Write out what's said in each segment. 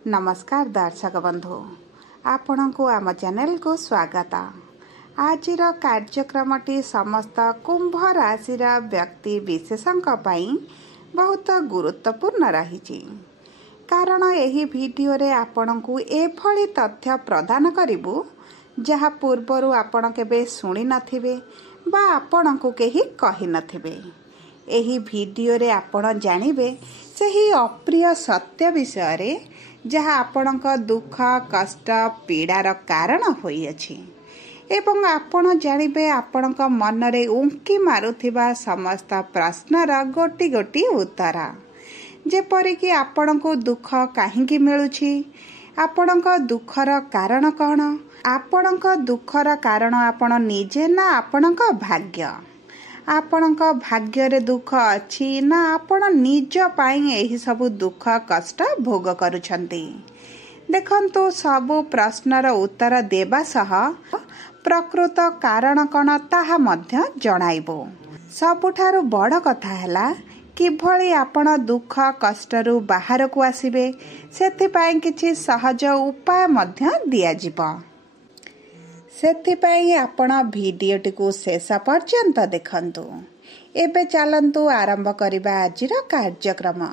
नमस्कार दर्शक बंधु आपण को आम चैनल को स्वागत। आज कार्यक्रमटी समस्त कुंभ राशि व्यक्ति विशेषों बहुत गुरुत्वपूर्ण रही कारण यही वीडियो रे आपण को एभली तथ्य प्रदान करिबु जहाँ पूर्वर आपण केबे सुनी नथिबे बा आपण को केही कहि नथिबे। एही वीडियो रे आपण जानिबे सही अप्रिय सत्य विषय रे जहाँ आपणक दुख कष्ट पीड़ार कारण होइअछि एवं आपण जानिबे आपणक मनरे उंकी मारुथिबा समस्त प्रश्नर गोटी गोटी उत्तर जेपरिक आपणको दुख काहींकी मिलुछि, आपणक दुखर कारण कौन, आपणक दुखर कारण आपण निजे ना आपणक भाग्य, आपणक भाग्य रे दुख अछि ना आपण निज पाई एही सब दुख कष्ट भोग करुछंती। देखंतु सबु प्रश्नर उत्तर देबा सह प्रकृत कारण कौन ताहा मध्य जणाइबो। सबुठारु बड़ कथा हैला किभली आपण दुख कष्टरू बाहर को आसीबे सेथिपाई किछि सहज उपाय मध्य दिया जिवो। सेथिपाई आपण भिडियोटी को शेष पर्यंत देखंतु। एबे चलंतु आरंभ करिबा आजिर कार्यक्रम।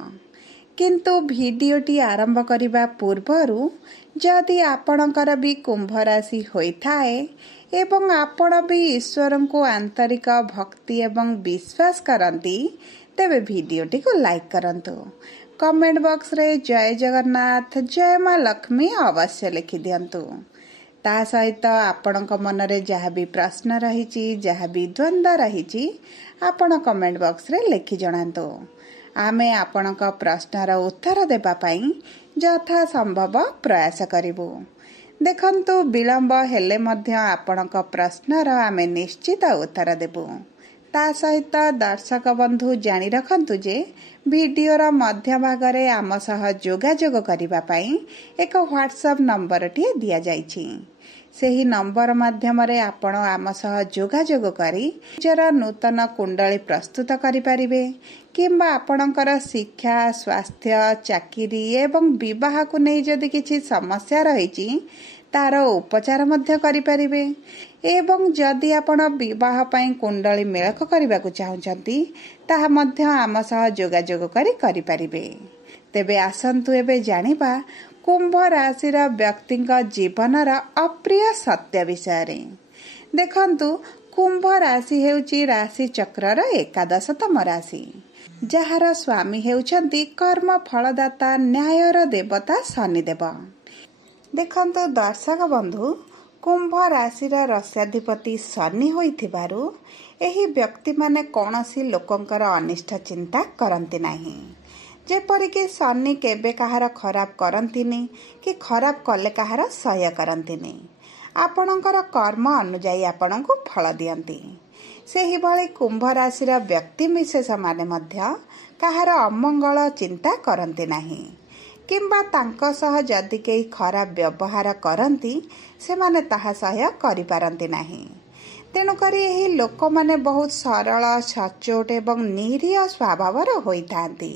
किंतु भिडियोटी आरंभ करिबा पूर्वरु जदि आपणकर भी कुंभ राशि होइथाए एवं आपण भी ईश्वर को आंतरिक भक्ति एवं विश्वास करंती तेबे भिडियोटी को लाइक करंतु। कमेंट बॉक्स रे जय जगन्नाथ जय मां लक्ष्मी अवश्य लिखि दियंतु। ता सहित आपणक मनरे जहाँ भी प्रश्न रही जहाँ भी द्वंद्व रही आपण कमेंट बॉक्स रे लिखि जणांतु। आमे आपणक प्रश्नर उत्तर देबा पई यथा संभव प्रयास करिबु। देखंतु विलंब हेले मध्य आपणक प्रश्नर आमे निश्चित उत्तर देबु। ता सहित दर्शक बंधु जानी रखंतु जे वीडियोर मध्य भागरे आम सह जोगाजोग करिबा पई एक व्हाट्सएप नंबर टी दिया जाइछि। सेही नंबर माध्यम रे आपण आम सह जोगाजोग करी निजर नूतन कुंडली प्रस्तुत करि परिबे किंबा आपणकर शिक्षा स्वास्थ्य चाकिरी एवं विवाह को नै जदि किछि समस्या रहिछि तार उपचार मध्य करि परिबे एवं जदि आपण विवाह पई कुंडली मेलक करबा को चाहउछंती ताहा मध्य आम सह जोगाजोग करि परिबे। तेबे आसंतु एबे जानिबा कुंभ राशि व्यक्ति जीवनर अप्रिय सत्य विषय रे। देखंतु कुंभ राशि हेउची राशि चक्रर एकादशतम राशि जहार स्वामी हेउचंती कर्म फलदाता न्यायर देवता शनिदेव। देखंतु दर्शक बंधु कुंभ राशि रस्याधिपति शनि होइथिबारु एही व्यक्ति माने कोनोसी लोकंकर अनिष्ट चिंता करंती नाही। जेपरिक शनि केबे कहार खराब करंतीनी कि खराब कले कहार सह्य करंतीनी, आपणकर कर्म अनुजाई आपणको फल दियंती। सेही भली कुंभ राशि व्यक्ति विशेष माने मध्य कहार अमंगल चिंता करंती नाही किंबा तांको सह जदि केही खराब व्यवहार करंती से माने ताहा सह्य करि पारंती नाही। तेणु करी एही लोक माने बहुत सरल सचोट एवं निरीह स्वभावर होइथांती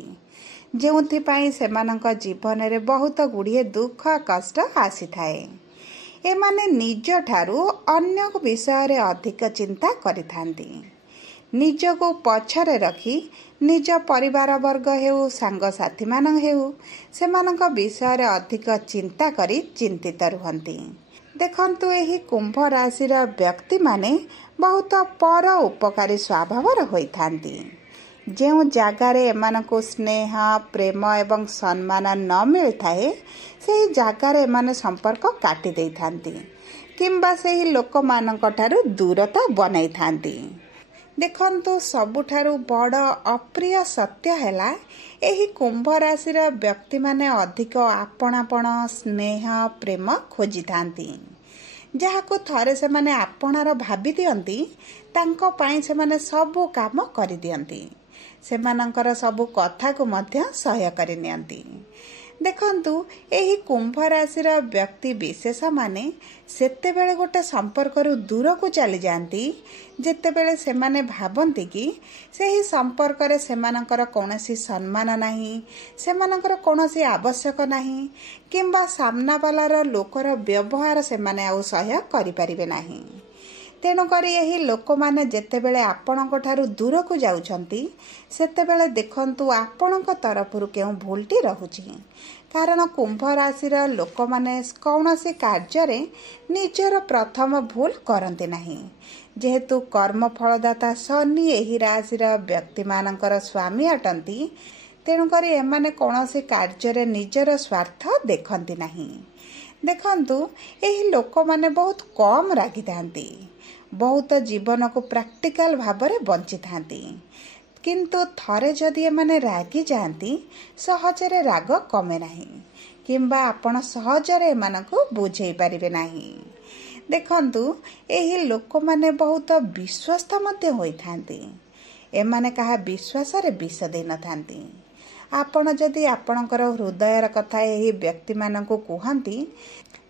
जेउथिपाई सेमानक जीवन रे बहुत गुड़िए दुख कष्ट आसी थाए। एमाने निज ठारू अन्य विषय रे अधिक चिंता करिथांती। निज को पछरे रखी निज परिवार वर्ग हेउ सांग साथी मान हेउ सेमानक विषय रे अधिक चिंता करी चिंतित रुहंती। देखंतु एही कुंभ राशि व्यक्ति माने बहुत पर उपकारी स्वभावर होइथांती। जेउ जागारे एमानको स्नेह प्रेम एवं सम्मान न मिलथाए सेही जागारे एमाने संपर्क काटी देइथांती किंबा सेही लोक मानक ठारू दूरता बनाई थांती। देखंतु सबुठारू बड़ अप्रिय सत्य हैला एही कुंभ राशि व्यक्ति माने अधिक आपणापण स्नेह प्रेम खोजी थांती जहाको थरे से माने आपणार भाबी दियंती तांको पाई से माने सबु काम करि दियंती सेमानंकर सबु कथा को मध्य सह्य करि नियंती। देखंतु एही कुंभ राशि व्यक्ति विशेष माने सेतेबेले गोटे संपर्करू दूर को चली जाती जेतेबेले सेमाने भाबंती कि सेही संपर्क रे सेमानकर कौनसी सम्मान नाही, सेमानकर कौनसी आवश्यक नाही किंबा सामना वालार लोकर व्यवहार सेमाने आउ सहयोग करि परिबे नाही। तेणुकरी यही लोक माने जेतेबेले आपणक ठारू दूर को जाउछंती सेतेबेले देखंतु आपणक तरफरु केउ भूलटी रहुची। कारण कुंभ राशि लोक माने कौनसी कार्य रे निजर प्रथम भूल करंती नाही। जेहेतु कर्म फलदाता शनि एही राशि व्यक्ति मानकर स्वामी अटंती तेणुकरी एमाने कौनसी कार्य रे निजर स्वार्थ देखंती नाही। देखंतु एही लोक माने बहुत कम रागी थांती, बहुत जीवन को प्रैक्टिकल भाबरे बंची थांती, किंतु थरे जदि एमाने रागी जाती सहजरे राग कमे नाही किंबा आपण सहजरे एमानकु बुझेई परिबे नाही। देखंतु एही लोक माने बहुत विश्वस्त मध्य होई थांती, एमाने कहा विश्वास रे विष दे न थांती। आपण जदि आपणकर हृदयर कथा एही व्यक्ति मानकु कुहंती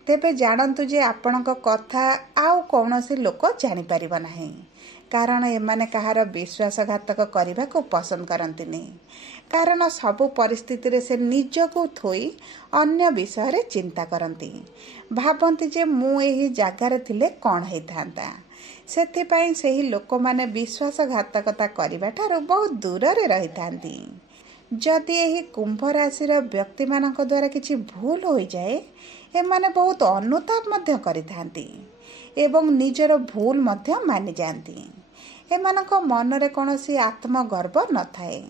तेबे जानतु जे आपणक कथा आउ कौनसी लोक जानि परिबो नाही। कारण एमाने कहार विश्वासघातक करने को पसंद करंतिनी। कारण सबु परिस्थिति रे से निजको थोई अन्य विषय रे चिंता करंती, भाबंती जे मु एही जागारे थिले कोन हेइथांता। सेथिपाई सेही लोक माने विश्वासघातकता करिबा ठारू बहुत दूर रे रहिथांती। जदि एही कुंभ राशि व्यक्ति मानक द्वारा किछि भूल हो जाए एमाने बहुत अनुताप मध्य करिथांती एवं निजर भूल मध्य मानि जांती। एमानक मन रे कोनोसी आत्मगर्व न थाए।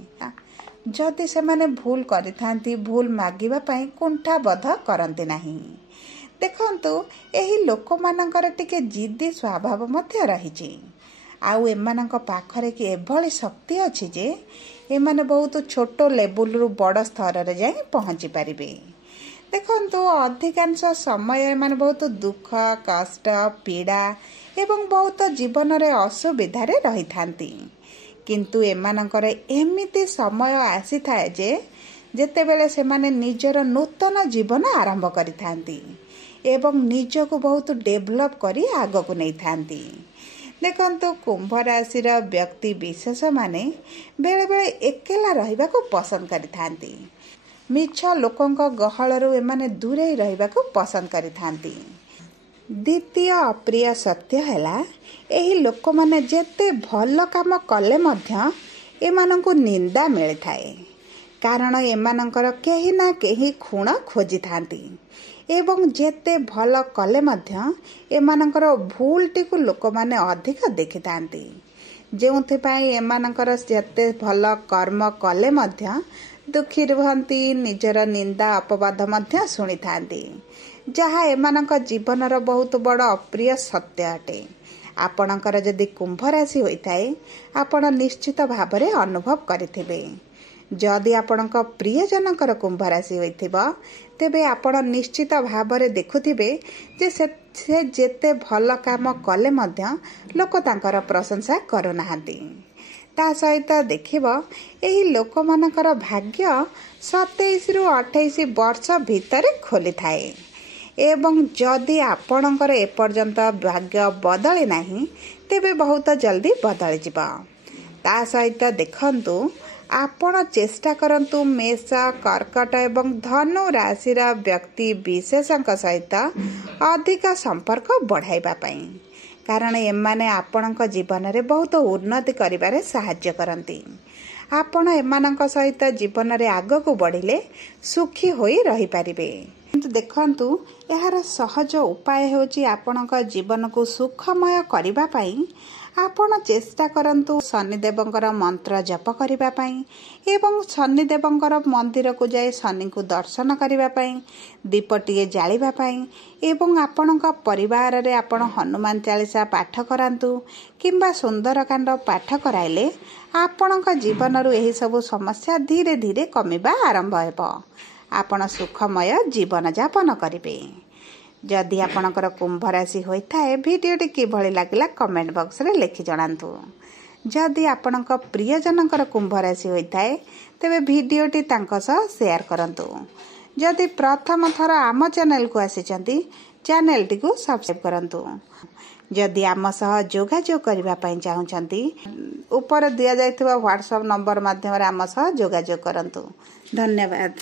जदि सेमाने भूल करिथांती भूल मागिबा पई कुंठाबोध करंती नाही। देखंतु एही लोक मानकर टिके जिद्दी स्वभाव मध्य रहिछि। आउ एमानक पाखरे कि एभली शक्ति अछि जे एमाने बहुत छोट लेवल रु बड़ स्तर रे जाई पहुंची परिबे। देखंतु अधिकांश समय एमाने बहुत दुख कष्ट पीड़ा एवं बहुत जीवन रे असुविधा रे रही थांती, किंतु एमानकर एमिति समय आसी थाए जे जेतेबेले सेमाने निजर नूतन जीवन आरंभ करि थांती एवं निजको बहुत डेभलप करी आगो को नै थांती। देखंतु कुंभ राशि व्यक्ति विशेष माने बेले बेले एकेला रहिबा को पसंद करि थांती। मिछ लोकंक गहळरू एमाने दूरे रहिबा को पसंद करि थांती। द्वितीय अप्रिय सत्य हैला एही लोक माने जेते भल काम कले मध्य एमानंकु निंदा मिले थाए। कारण एमानंकर केही ना केही खुण खोजी थांती एवं जेते भल कले मध्य एमानंकर भूलटी को लोक माने अधिक देखि थांती। जेउथि पई एमानंकर जेते भल कर्म कले मध्य दुखी रुहंती, निजर निंदा अपवाद मध्य सुनी थांती, जहा एमानंक जीवनर बहुत बड़ अप्रिय सत्य अटे। आपणकर जदि कुंभ राशि होइताए आपण निश्चित भाबरे अनुभव करिथिबे। जदि आपणक प्रियजनकर कुंभ राशि होइथिबा तेबे आपण निश्चित भाबरे देखुथिबे जे से जेते भल काम कले मध्य लोक तांकर प्रशंसा करू नाहांती। ता सहित देखिब एही लोक मानकर भाग्य 27 रु 28 वर्ष भितर खोली थाए एवं जदि आपणकर एपर्यंत भाग्य बदली नाही तेबे बहुत जल्दी बदली जिबा। ता सहित देखंतु आपण चेष्टा करंतु मेष कर्कट एवं धनु राशि व्यक्ति विशेषक सहित अधिक संपर्क बढ़ाइबा पई। कारण एमाने आपणक जीवन रे बहुत उन्नति करिबारे सहाय्य करंती। आपण एमानक सहित जीवन रे आग को बढ़िले सुखी होई रही पारिबे। किंतु देखंतु एहार सहज उपाय होची आपणक जीवन को सुखमय करिबा पई आपण चेष्टा करंतु शनिदेवंकर मंत्र जप करिबा पई एवं शनिदेवंकर मंदिर को जाय शनि को दर्शन करिबा पई, दीपटिए जालिबा पई एवं आपणक परिवार रे आपण हनुमान चालीसा पाठ करंतु किंबा सुंदरकांड पाठ कराइले आपणक जीवन रु एही सब समस्या धीरे धीरे कमिबा आरंभ हेबो। आपण सुखमय जीवन यापन करिबे। जदि आपणकर कुंभ राशि होइथाए भिडियोटी किभଳି लागिला कमेंट बॉक्स रे लिखि जणांतु। जदि आपणक प्रियजनकर कुंभ राशि होइथाए तेबे भिडियोटी तांको सह शेयर करंतु। जदि प्रथम थर आम चैनल को आसी चैनल टी को सब्सक्राइब करंतु। जदि आम सह जोगाजोग करबा पई चाहुचंती ऊपर दिया जायथिबा व्हाट्सएप नंबर माध्यम आम सह जोगाजोग करंतु। धन्यवाद।